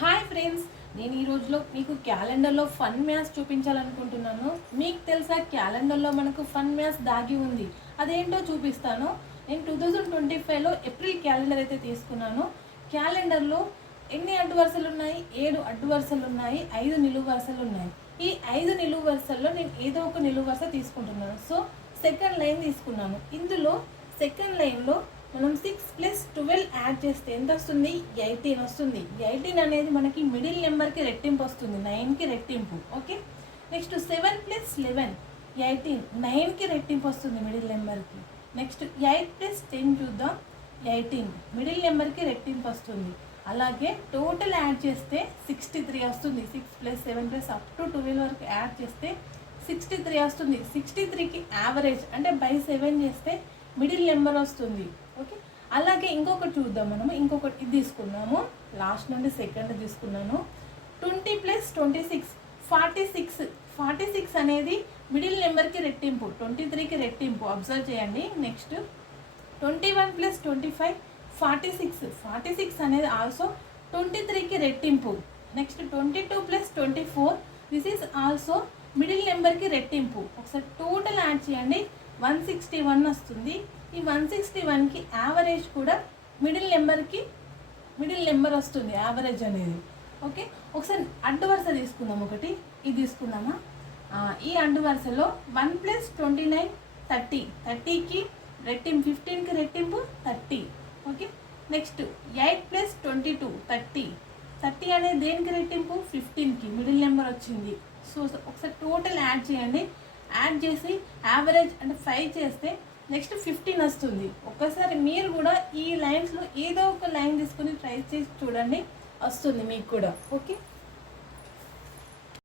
Hi friends, నేను ఈ రోజులో మీకు క్యాలెండర్లో ఫన్ మ్యాథ్స్ చూపించాలనుకుంటున్నాను. మీకు తెలుసా క్యాలెండర్లో మనకు ఫన్ మ్యాథ్స్ దాగి ఉంది. అదేంటో చూపిస్తాను. నేను 2025లో ఏప్రిల్ క్యాలెండర్ అయితే తీసుకున్నాను. క్యాలెండర్లో ఎన్ని అడ్డు వరుసలు ఉన్నాయి? 7 అడ్డు వరుసలు ఉన్నాయి, 5 నిలువు వరుసలు ఉన్నాయి. ఈ 5 నిలువు వరుసల్లో నేను ఏదో ఒక నిలువు వరుస తీసుకుంటున్నాను. సో సెకండ్ లైన్ తీసుకున్నాను. ఇందులో సెకండ్ లైన్లో మనం 6 + 12 యాడ్ చేస్తే ఎంత వస్తుంది? 18 వస్తుంది. 18 అనేది మనకి మిడిల్ నెంబర్కి రెట్టింపు వస్తుంది, 9కి రెట్టింపు. ఓకే, నెక్స్ట్ 7 + 11 18, 9కి రెట్టింపు వస్తుంది మిడిల్ నెంబర్కి. నెక్స్ట్ 8 + 10 చూద్దాం, 18 మిడిల్ నెంబర్కి రెట్టింపు వస్తుంది. అలాగే టోటల్ యాడ్ చేస్తే 63 వస్తుంది. 6 + 7 + అప్ టు 12 వరకు యాడ్ చేస్తే 63 వస్తుంది. 63కి యావరేజ్ అంటే బై 7 చేస్తే మిడిల్ నెంబర్ వస్తుంది. ఓకే, అలాగే ఇంకొకటి చూద్దాం. మనము ఇంకొకటి ఇది తీసుకున్నాము, లాస్ట్ నుండి సెకండ్ తీసుకున్నాను. 20 + 26 46. 46 అనేది మిడిల్ నెంబర్కి రెట్టింపు, 23కి రెట్టింపు. అబ్జర్వ్ చేయండి. నెక్స్ట్ 21 + 25 46. 46 అనేది ఆల్సో 23కి రెట్టింపు. Next 22 + 24 this is also middle నెంబర్కి రెట్టింపు. ఒకసారి టోటల్ యాడ్ చేయండి, 161 వస్తుంది. ఈ 161కి యావరేజ్ కూడా మిడిల్ నెంబర్ వస్తుంది, యావరేజ్ అనేది. ఓకే, ఒకసారి అడ్డు వరుస తీసుకుందాం. ఒకటి ఇది తీసుకుందామా? ఈ అడ్డు వరుసలో 1 + 29 30. 30కి రెట్టింపు, 15కి రెట్టింపు 30. Okay, next 8 + 22 30. 30 అనేది దేనికి రెట్టింపు? 15కి మిడిల్ నెంబర్ వచ్చింది. సో ఒకసారి టోటల్ యాడ్ చేయండి. యాడ్ చేసి యావరేజ్ అంటే 5 చేస్తే నెక్స్ట్ 15 వస్తుంది. ఒక్కసారి మీరు కూడా ఈ లైన్స్లో ఏదో ఒక లైన్ తీసుకొని ట్రై చేసి చూడండి, వస్తుంది మీకు కూడా. ఓకే.